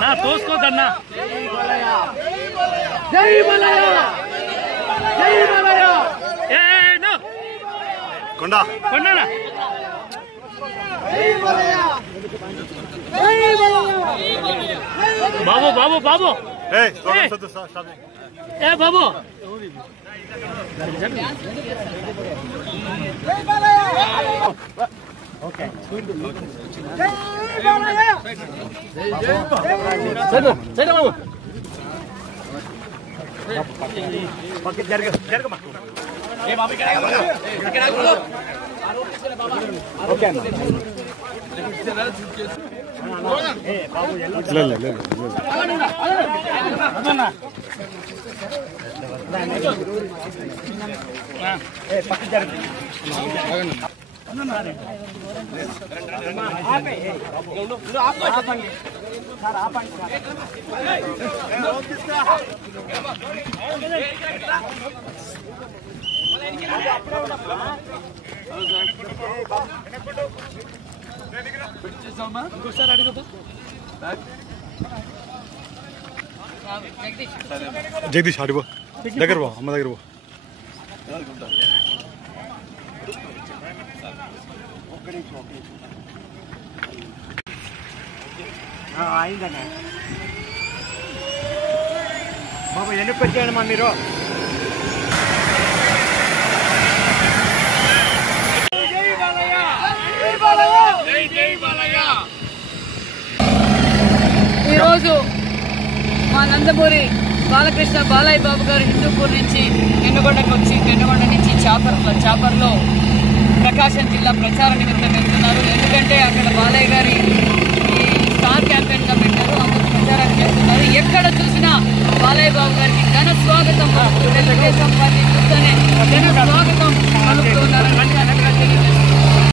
నా తోసుకోదన్నా కొండా కొండనా బాబు బాబు బాబు ఏ బాబు okay జరగమ్మా okay Jagadish అడిగో దగ్గర బా అమ్మ దగ్గర బా అయిందనే బాబు ఎందుకు వచ్చాడమ్మా మీరు ఈరోజు మా నందమూరి బాలకృష్ణ బాలయ్య బాబు గారు హిందూపూర్ నుంచి పెనుగొండకు వచ్చి పెనుగొండ నుంచి చాపర్లో ప్రకాశం జిల్లా ప్రచార నిమిత్తం వెళ్తున్నారు. ఎందుకంటే అక్కడ బాలయ్య